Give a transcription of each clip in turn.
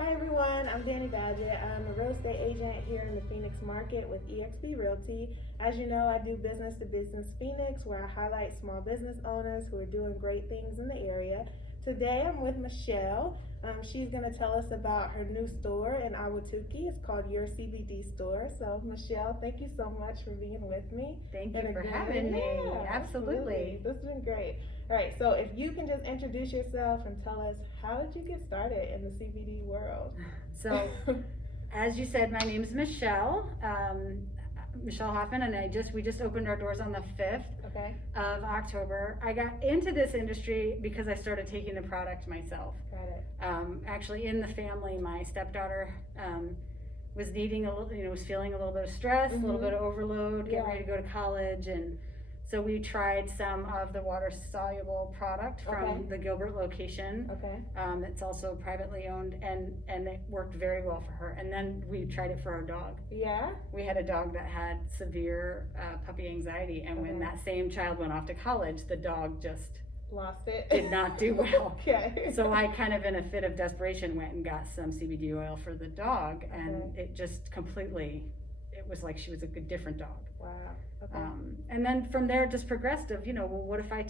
Hi everyone, I'm Danny Badgett. I'm a real estate agent here in the Phoenix market with eXp Realty. As you know, I do business to business Phoenix, where I highlight small business owners who are doing great things in the area. Today I'm with Michelle. She's going to tell us about her new store in Ahwatukee. It's called Your CBD Store. So Michelle, thank you so much for being with me. Thank you for having me. Absolutely. This has been great. All right, so if you can just introduce yourself and tell us, how did you get started in the CBD world? So, as you said, my name is Michelle, Michelle Hoffman, and we just opened our doors on the 5th of October. I got into this industry because I started taking the product myself. Got it. Actually, in the family, my stepdaughter was needing a little, was feeling a little bit of stress, a little bit of overload, getting ready to go to college, and so we tried some of the water-soluble product from the Gilbert location. It's also privately owned, and it worked very well for her. And then we tried it for our dog. Yeah? We had a dog that had severe puppy anxiety, and when that same child went off to college, the dog just lost it. Did not do well. So I kind of, in a fit of desperation, went and got some CBD oil for the dog, and it just completely, it was like she was a different dog. Wow. And then from there it just progressed of, well, what if I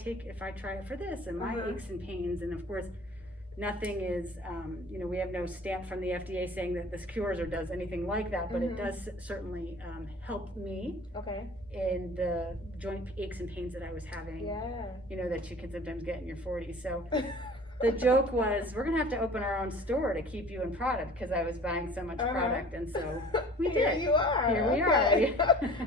try it for this and my aches and pains, and of course nothing is, we have no stamp from the FDA saying that this cures or does anything like that, but it does certainly help me in the joint aches and pains that I was having, that you can sometimes get in your 40s. So the joke was, we're gonna have to open our own store to keep you in product, because I was buying so much product, and so we did. Here you are. Here we are.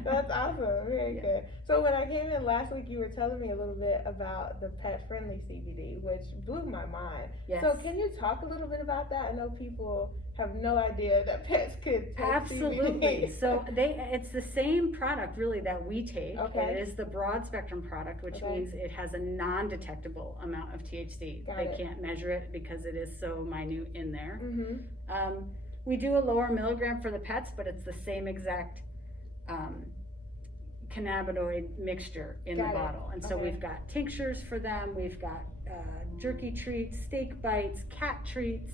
That's awesome. Very good. So when I came in last week, you were telling me a little bit about the pet-friendly CBD, which blew my mind. Yes. So can you talk a little bit about that? I know people have no idea that pets could take Absolutely. CBD. So it's the same product really that we take. It is the broad spectrum product, which means it has a non-detectable amount of THC. They can't measure it because it is so minute in there. We do a lower milligram for the pets, but it's the same exact cannabinoid mixture in the bottle. And so we've got tinctures for them, we've got jerky treats, steak bites, cat treats,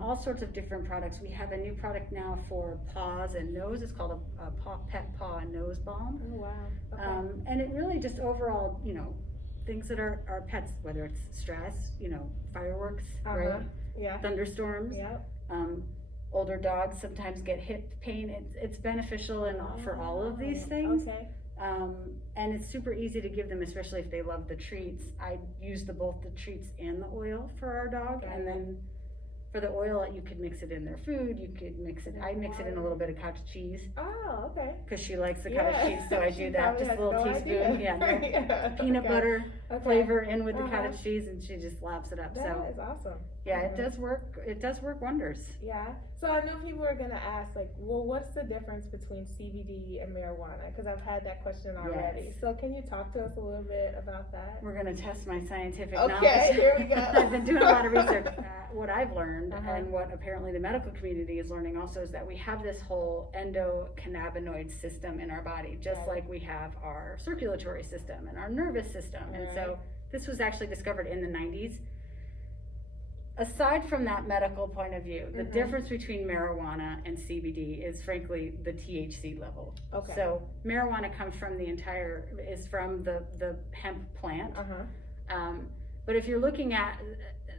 all sorts of different products. We have a new product now for paws and nose. It's called a pet paw and nose balm. Oh wow. And it really just overall, things that our pets, whether it's stress, fireworks, right? Yeah. Thunderstorms. Older dogs sometimes get hip pain. It's beneficial for all of these things. And it's super easy to give them, especially if they love the treats. I use both the treats and the oil for our dog, and then for the oil, you could mix it in their food. You could mix it. I mix it in a little bit of cottage cheese. Oh, okay. Because she likes the cottage cheese, so I do that. Just a little teaspoon. Peanut butter flavor in with the cottage cheese, and she just laps it up. That is awesome. Yeah, it does work. It does work wonders. Yeah. So I know people are gonna ask, like, well, what's the difference between CBD and marijuana? Because I've had that question already. Yes. So can you talk to us a little bit about that? We're gonna test my scientific knowledge. Okay, here we go. I've been doing a lot of research. What I've learned, and what apparently the medical community is learning also, is that we have this whole endocannabinoid system in our body, just like we have our circulatory system and our nervous system. And so this was actually discovered in the 90s. Aside from that medical point of view, the difference between marijuana and CBD is frankly the THC level. So marijuana comes from is from the hemp plant. But if you're looking at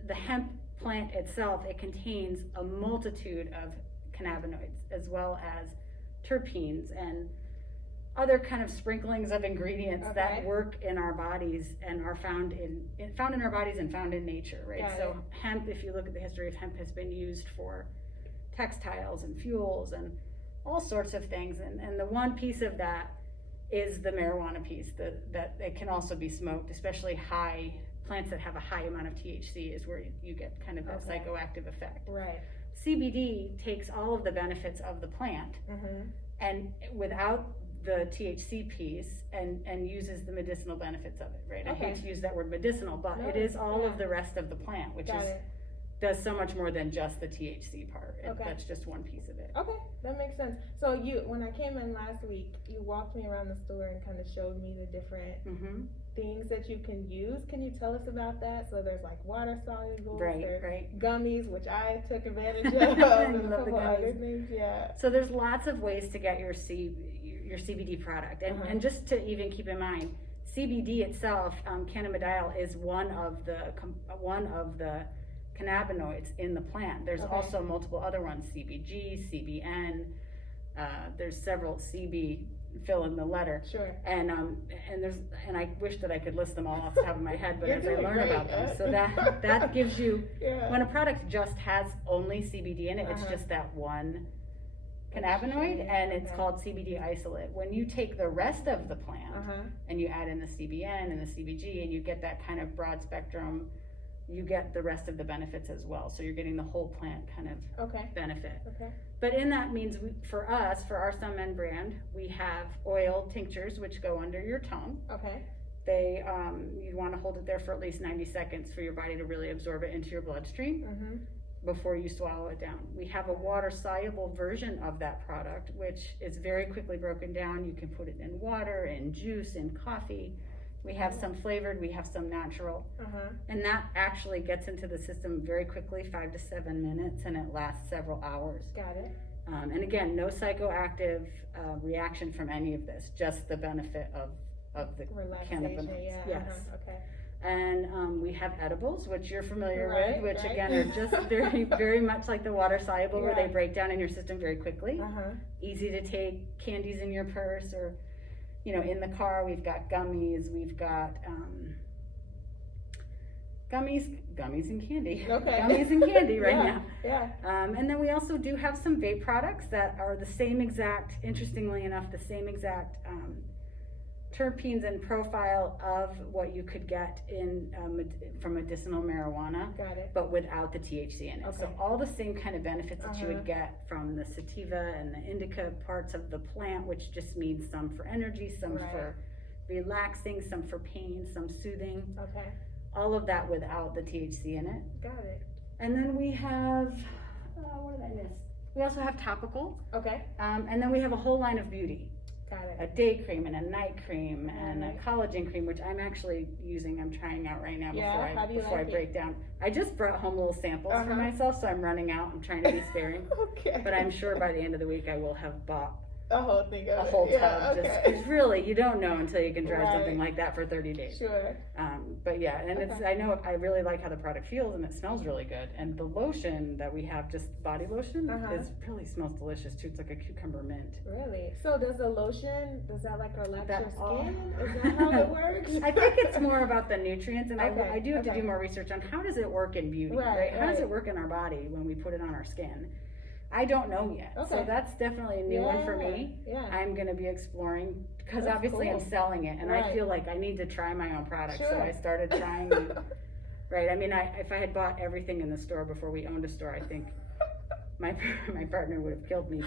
the hemp plant itself, it contains a multitude of cannabinoids, as well as terpenes and other kind of sprinklings of ingredients that work in our bodies and are found in our bodies and found in nature, right? So hemp, if you look at the history of hemp, has been used for textiles and fuels and all sorts of things. And the one piece of that is the marijuana piece, that it can also be smoked, especially plants that have a high amount of THC is where you get kind of that psychoactive effect. Right. CBD takes all of the benefits of the plant and without the THC piece and uses the medicinal benefits of it, right? I hate to use that word medicinal, but it is all of the rest of the plant, which does so much more than just the THC part. That's just one piece of it. Okay, that makes sense. So when I came in last week, you walked me around the store and kind of showed me the different things that you can use. Can you tell us about that? So there's like water soluble, right. Gummies, which I took advantage of. There's a couple other things, yeah. So there's lots of ways to get your CBD product, and just to even keep in mind, CBD itself, cannabidiol, is one of the cannabinoids in the plant. There's also multiple other ones: CBG, CBN. There's several CB. Fill in the letter. Sure. And I wish that I could list them all off the top of my head, but as I learn about them, so that gives you when a product just has only CBD in it, it's just that one cannabinoid, and it's called CBD isolate. When you take the rest of the plant and you add in the CBN and the CBG, and you get that kind of broad spectrum, you get the rest of the benefits as well. So you're getting the whole plant kind of benefit. Okay. But in that means, for us, for our Some Men brand, we have oil tinctures which go under your tongue. Okay. They, you want to hold it there for at least 90 seconds for your body to really absorb it into your bloodstream before you swallow it down. We have a water-soluble version of that product, which is very quickly broken down. You can put it in water, in juice, in coffee. We have some flavored, we have some natural, and that actually gets into the system very quickly, 5 to 7 minutes, and it lasts several hours. Got it. And again, no psychoactive reaction from any of this, just the benefit of the cannabinoids. Yeah. Yes. Okay. And we have edibles, which you're familiar with, which again are just very, very much like the water soluble, where they break down in your system very quickly. Easy to take, candies in your purse, or in the car. We've got gummies, we've got gummies and candy. Gummies and candy right now. Yeah. And then we also do have some vape products that are the same exact, interestingly enough, the same exact terpenes and profile of what you could get in from medicinal marijuana. Got it. But without the THC in it. So all the same kind of benefits that you would get from the sativa and the indica parts of the plant, which just means some for energy, some for relaxing, some for pain, some soothing. Okay. All of that without the THC in it. Got it. And then we have, what did I miss? We also have topical. Okay. And then we have a whole line of beauty. Got it. A day cream and a night cream and a collagen cream, which I'm actually using. I'm trying out right now before I break down. I just brought home little samples for myself, so I'm running out. I'm trying to be sparing. But I'm sure by the end of the week I will have bought a whole thing of a whole tub. Just because really you don't know until you can try something like that for 30 days. Sure. But yeah, and it's I really like how the product feels, and it smells really good. And the lotion that we have, just body lotion, is really smells delicious too. It's like a cucumber mint. Really? So does the lotion, does that like relax your skin? Is that how it works? I think it's more about the nutrients, and I do have to do more research on how does it work in beauty, right? How does it work in our body when we put it on our skin? I don't know yet. So that's definitely a new one for me. I'm going to be exploring, because obviously I'm selling it, and I feel like I need to try my own product. So I started trying I mean, if I had bought everything in the store before we owned a store, I think my partner would have killed me.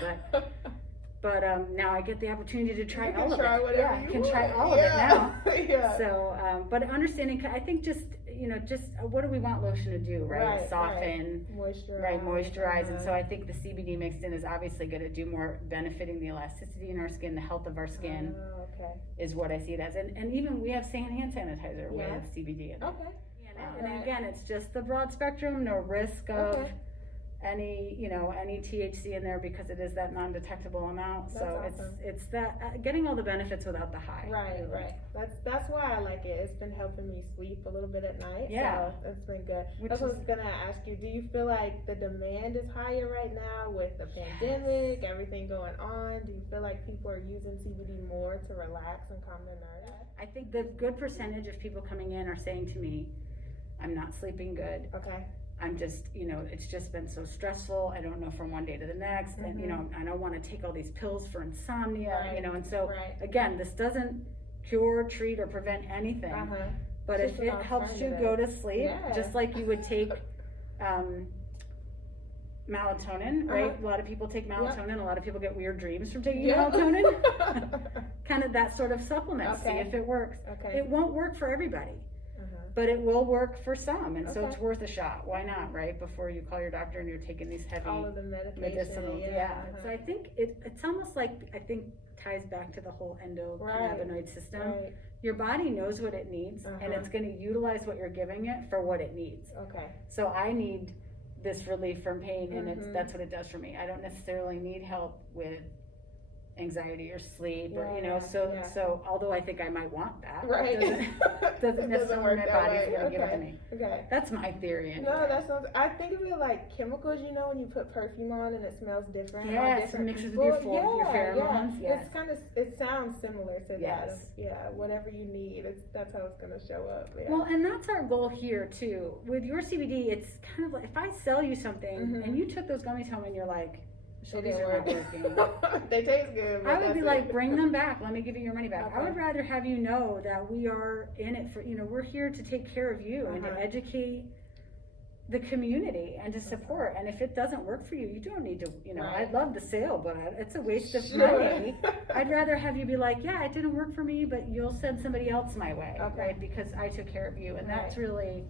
But now I get the opportunity to try all of it. I can try all of it now. So, but understanding, I think just what do we want lotion to do, right? Soften, moisturize. And so I think the CBD mixed in is obviously going to do more benefiting the elasticity in our skin, the health of our skin is what I see it as. And even we have hand sanitizer with CBD in it. And again, it's just the broad spectrum, no risk of any THC in there, because it is that non-detectable amount. So it's that getting all the benefits without the high. Right. That's why I like it. It's been helping me sleep a little bit at night. So it's been good. That's what I was gonna ask you. Do you feel like the demand is higher right now with the pandemic, everything going on? Do you feel like people are using CBD more to relax and calm their nerves? I think the good percentage of people coming in are saying to me, I'm not sleeping good. Okay. I'm just, it's just been so stressful. I don't know from one day to the next. And, I don't want to take all these pills for insomnia, and so again, this doesn't cure, treat, or prevent anything. But if it helps you go to sleep, just like you would take melatonin, right? A lot of people take melatonin. A lot of people get weird dreams from taking melatonin. Kind of that sort of supplement. See if it works. It won't work for everybody. But it will work for some, and so it's worth a shot. Why not, right? Before you call your doctor and you're taking these heavy medicinal. So I think it's almost like, I think ties back to the whole Right. endocannabinoid system. Right. Your body knows what it needs, and it's going to utilize what you're giving it for what it needs. Okay. So I need this relief from pain, and that's what it does for me. I don't necessarily need help with anxiety or sleep, or so although I think I might want that, right, doesn't necessarily my body's way. going to give it to me. Okay. That's my theory. Anyway. No, that sounds. I think of it like chemicals. You know, when you put perfume on and it smells different. Yes, it mixes with your pheromones. Yeah. It's kind of. It sounds similar to yes. that. Yeah, whatever you need, that's how it's going to show up. Yeah. Well, and that's our goal here too. With your CBD, it's kind of like if I sell you something and you took those gummies home and you're like, so these are not working. They taste good. I would be like, bring them back. Let me give you your money back. Okay. I would rather have you know that we are in it for, we're here to take care of you and to educate the community and to support. And if it doesn't work for you, you don't need to, I'd love the sale, but it's a waste of money. I'd rather have you be like, yeah, it didn't work for me, but you'll send somebody else my way, right? Because I took care of you. And that's really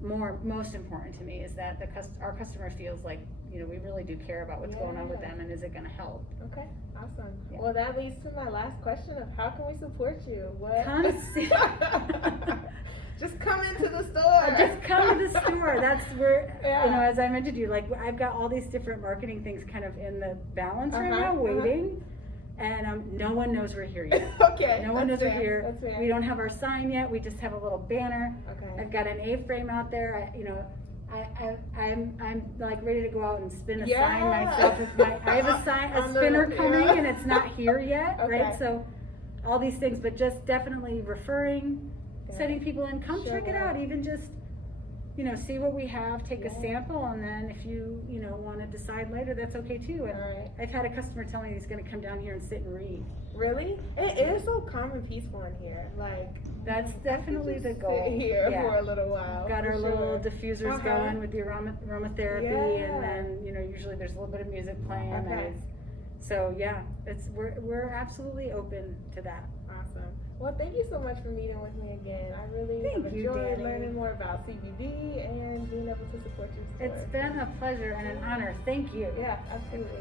most important to me, is that our customer feels like, we really do care about what's going on with them, and is it going to help? Okay, awesome. Yeah. Well, that leads to my last question of how can we support you? Come see. Just come into the store. Just come to the store. That's where, as I mentioned to you, like I've got all these different marketing things kind of in the balance right now, waiting. And no one knows we're here yet. Okay. No one knows we're here. We don't have our sign yet. We just have a little banner. Okay. I've got an A-frame out there. I'm like ready to go out and spin a sign myself. I have a spinner coming, and it's not here yet, right? So all these things, but just definitely referring, sending people in. Come check it out. Even just see what we have, take a sample, and then if you want to decide later, that's okay too. And I've had a customer tell me he's going to come down here and sit and read. Really? It is so calm and peaceful in here. Like, that's definitely the goal. Sit here for a little while. Got our little diffusers going with the aromatherapy, and then usually there's a little bit of music playing. And so we're absolutely open to that. Awesome. Well, thank you so much for meeting with me again. I really have enjoyed learning more about CBD and being able to support your store. It's been a pleasure and an honor. Thank you. Yeah, absolutely.